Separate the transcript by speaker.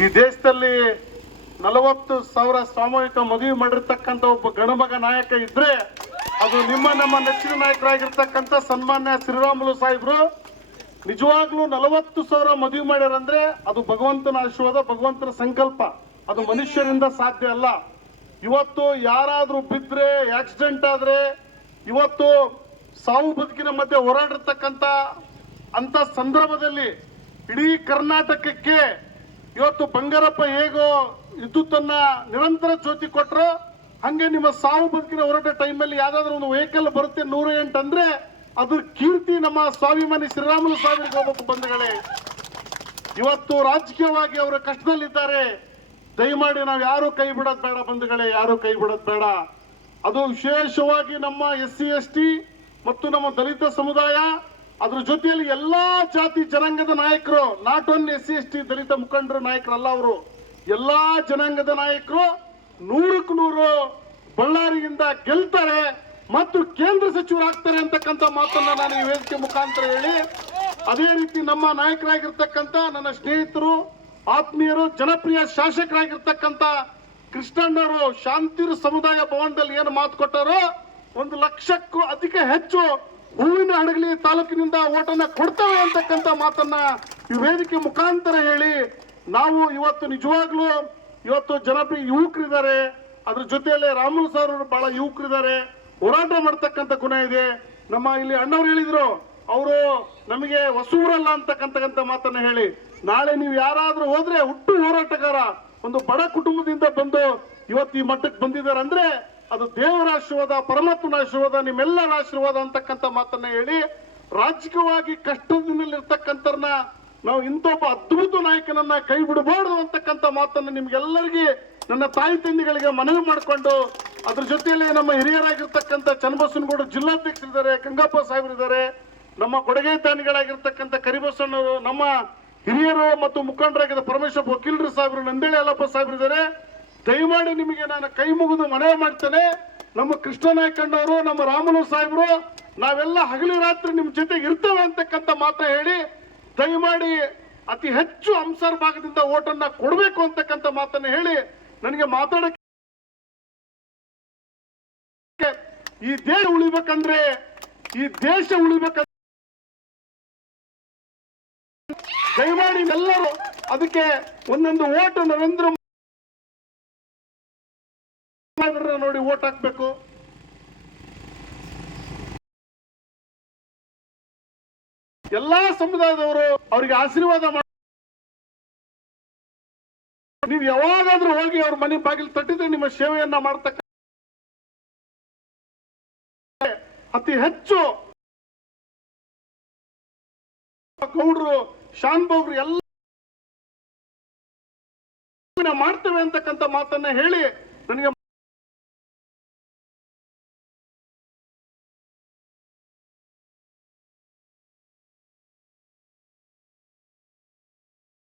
Speaker 1: ಈ ದೇಶದಲ್ಲಿ ನಲವತ್ತು ಸಾವಿರ ಸಾಮೂಹಿಕ ಮದುವೆ ಮಾಡಿರ್ತಕ್ಕಂಥ ಒಬ್ಬ ಗಣಮಗ ನಾಯಕ ಇದ್ರೆ ಅದು ನಿಮ್ಮ ನಮ್ಮ ನೆಚ್ಚಿನ ನಾಯಕರಾಗಿರ್ತಕ್ಕಂಥ ಸನ್ಮಾನ್ಯ ಶ್ರೀರಾಮುಲು ಸಾಹೇಬ್ರು. ನಿಜವಾಗ್ಲೂ ನಲವತ್ತು ಸಾವಿರ ಮದುವೆ ಮಾಡ್ಯಾರಂದ್ರೆ ಅದು ಭಗವಂತನ ಆಶೀರ್ವಾದ, ಭಗವಂತನ ಸಂಕಲ್ಪ. ಅದು ಮನುಷ್ಯರಿಂದ ಸಾಧ್ಯ ಅಲ್ಲ. ಇವತ್ತು ಯಾರಾದ್ರೂ ಬಿದ್ರೆ ಆಕ್ಸಿಡೆಂಟ್ ಆದ್ರೆ, ಇವತ್ತು ಸಾವು ಬದುಕಿನ ಮಧ್ಯೆ ಹೋರಾಡಿರ್ತಕ್ಕಂಥ ಅಂತ ಸಂದರ್ಭದಲ್ಲಿ ಇಡೀ ಕರ್ನಾಟಕಕ್ಕೆ ಇವತ್ತು ಬಂಗಾರಪ್ಪ ಹೇಗೋ ವಿದ್ಯುತ್ತನ್ನ ನಿರಂತರ ಜ್ಯೋತಿ ಕೊಟ್ರು, ಹಂಗೆ ನಿಮ್ಮ ಸಾವು ಬದುಕಿನ ಹೊರಟ ಟೈಮಲ್ಲಿ ಯಾವ್ದಾದ್ರು ಒಂದು ವೆಹಿಕಲ್ ಬರುತ್ತೆ ನೂರ ಎಂಟು ಅಂದ್ರೆ ಅದ್ರ ಕೀರ್ತಿ ನಮ್ಮ ಸ್ವಾಭಿಮಾನಿ ಶ್ರೀರಾಮುಲು ಸ್ವಾಮಿಗೆ ಹೋಗ್ಬೇಕು ಬಂಧುಗಳೇ. ಇವತ್ತು ರಾಜಕೀಯವಾಗಿ ಅವರು ಕಷ್ಟದಲ್ಲಿದ್ದಾರೆ. ದಯಮಾಡಿ ನಾವು ಯಾರು ಕೈ ಬಿಡೋದ್ ಬೇಡ ಬಂಧುಗಳೇ, ಯಾರು ಕೈ ಬಿಡೋದ್ ಬೇಡ. ಅದು ವಿಶೇಷವಾಗಿ ನಮ್ಮ ಎಸ್ ಸಿ ಎಸ್ ಟಿ ಮತ್ತು ನಮ್ಮ ದಲಿತ ಸಮುದಾಯ ಅದ್ರ ಜೊತೆಯಲ್ಲಿ ಎಲ್ಲಾ ಜಾತಿ ಜನಾಂಗದ ನಾಯಕರು, not one S C S T ದಲಿತ ಮುಖಂಡರು, ನಾಯಕರಲ್ಲ ಅವರು, ಎಲ್ಲಾ ಜನಾಂಗದ ನಾಯಕರು ನೂರಕ್ಕೆ ನೂರು ಬಳ್ಳಾರಿಯಿಂದ ಗೆಲ್ತಾರೆ ಮತ್ತು ಕೇಂದ್ರ ಸಚಿವರಾಗ್ತಾರೆ ಅಂತಕ್ಕಂಥ ಮಾತನ್ನ ನಾನು ಈ ವೇದಿಕೆ ಮುಖಾಂತರ ಹೇಳಿ, ಅದೇ ರೀತಿ ನಮ್ಮ ನಾಯಕರಾಗಿರ್ತಕ್ಕಂಥ ನನ್ನ ಸ್ನೇಹಿತರು, ಆತ್ಮೀಯರು, ಜನಪ್ರಿಯ ಶಾಸಕರಾಗಿರ್ತಕ್ಕಂಥ ಕೃಷ್ಣಣ್ಣವರು ಶಾಂತಿರು ಸಮುದಾಯ ಭವನದಲ್ಲಿ ಏನು ಮಾತು ಕೊಟ್ಟಾರೋ, ಒಂದು ಲಕ್ಷಕ್ಕೂ ಅಧಿಕ ಹೆಚ್ಚು ಹೂವಿನ ಹಡಗಲಿ ತಾಲೂಕಿನಿಂದ ಓಟನ್ನ ಕೊಡ್ತೇವೆ ಅಂತಕ್ಕಂಥ ಮಾತನ್ನ ಈ ವೇದಿಕೆ ಮುಖಾಂತರ ಹೇಳಿ ನಾವು ಇವತ್ತು ನಿಜವಾಗ್ಲೂ ಇವತ್ತು ಜನಪ್ರಿಯ ಯುವಕರಿದ್ದಾರೆ. ಅದ್ರ ಜೊತೆಯಲ್ಲೇ ರಾಮುಲು ಸರ್ ಅವರು ಬಹಳ ಯುವಕರಿದ್ದಾರೆ. ಹೋರಾಟ ಮಾಡ್ತಕ್ಕಂಥ ಗುಣ ಇದೆ. ನಮ್ಮ ಇಲ್ಲಿ ಅಣ್ಣವ್ರು ಹೇಳಿದ್ರು, ಅವರು ನಮಗೆ ವಸೂರಲ್ಲ ಅಂತಕ್ಕಂಥ ಮಾತನ್ನ ಹೇಳಿ. ನಾಳೆ ನೀವು ಯಾರಾದ್ರೂ ಹೋದ್ರೆ ಹುಟ್ಟು ಹೋರಾಟಗಾರ, ಒಂದು ಬಡ ಕುಟುಂಬದಿಂದ ಬಂದು ಇವತ್ತು ಈ ಮಟ್ಟಕ್ಕೆ ಬಂದಿದ್ದಾರೆ. ಅಂದ್ರೆ ಅದು ದೇವರ ಆಶೀರ್ವಾದ, ಪರಮಾತ್ಮನ ಆಶೀರ್ವಾದ, ನಿಮ್ಮೆಲ್ಲರ ಆಶೀರ್ವಾದ ಅಂತಕ್ಕಂಥ ಮಾತನ್ನ ಹೇಳಿ, ರಾಜಕೀಯವಾಗಿ ಕಷ್ಟದಲ್ಲಿರ್ತಕ್ಕಂಥವ್ರನ್ನ ನಾವು ಇಂಥೊಬ್ಬ ಅದ್ಭುತ ನಾಯಕನನ್ನ ಕೈ ಬಿಡಬಾರ್ದು ಅಂತಕ್ಕಂಥ ಮಾತನ್ನ ನಿಮ್ಗೆಲ್ಲರಿಗೆ ನನ್ನ ತಾಯಿ ತಂದೆಗಳಿಗೆ ಮನವಿ ಮಾಡಿಕೊಂಡು, ಅದ್ರ ಜೊತೆಯಲ್ಲಿ ನಮ್ಮ ಹಿರಿಯರಾಗಿರ್ತಕ್ಕಂಥ ಚನ್ನಬಸವನಗೌಡ ಜಿಲ್ಲಾಧ್ಯಕ್ಷರಿದ್ದಾರೆ, ಗಂಗಪ್ಪ ಸಾಹೇಬರಿದ್ದಾರೆ, ನಮ್ಮ ಕೊಡುಗೆ ತಾನಿಗಳಾಗಿರ್ತಕ್ಕಂಥ ಕರಿಬಸಣ್ಣವರು ನಮ್ಮ ಹಿರಿಯರು ಮತ್ತು ಮುಖಂಡರಾಗಿದ್ದ ಪರಮೇಶ್ವರ ವಕೀಲರು ಸಾಹೇಬರು, ನಂದೇಳಿ ಅಲ್ಲಪ್ಪ ಸಾಹೇಬರಿದ್ದಾರೆ. ದಯಮಾಡಿ ನಿಮಗೆ ನಾನು ಕೈ ಮುಗಿದು ಮನವಿ ಮಾಡ್ತೇನೆ. ನಮ್ಮ ಕೃಷ್ಣ ನಾಯಕಣ್ಣವರು ನಮ್ಮ ರಾಮನು ಸಾಹೇಬರು, ನಾವೆಲ್ಲ ಹಗಲಿ ರಾತ್ರಿ ನಿಮ್ ಜೊತೆ ಇರ್ತೇವೆ ಅಂತಕ್ಕಂಥ ಮಾತ್ರ ಹೇಳಿ, ದಯಮಾಡಿ ಅತಿ ಹೆಚ್ಚು ಅಂಸರ್ ಭಾಗದಿಂದ ಓಟನ್ನ ಕೊಡಬೇಕು ಅಂತಕ್ಕಂಥ ಮಾತನ್ನ ಹೇಳಿ ನನಗೆ ಮಾತಾಡಕ್ಕೆ ಈ ದೇಶ ಉಳಿಬೇಕಂದ್ರೆ, ಈ ದೇಶ ಉಳಿಬೇಕಂದ್ರೆ ದಯಮಾಡಿ ಎಲ್ಲರೂ ಅದಕ್ಕೆ ಒಂದೊಂದು ಓಟು ನರೇಂದ್ರ ಮೋದಿ ನೋಡಿ ಓಟ್ ಹಾಕ್ಬೇಕು. ಎಲ್ಲಾ ಸಮುದಾಯದವರು ಅವರಿಗೆ ಆಶೀರ್ವಾದ ಮಾಡ ನೀವು ಯಾವಾಗಾದ್ರೂ ಹೋಗಿ ಅವ್ರ ಮನೆ ಬಾಗಿಲು ತಟ್ಟಿದ್ರೆ ನಿಮ್ಮ ಸೇವೆಯನ್ನ ಮಾಡ್ತಕ್ಕ ಅತಿ ಹೆಚ್ಚು ಗೌಡ್ರು ಶಾನ್ ಬೌಗ್ರು ಎಲ್ಲ ಮಾಡ್ತೇವೆ ಅಂತಕ್ಕಂತ ಮಾತನ್ನ ಹೇಳಿ ನನಗೆ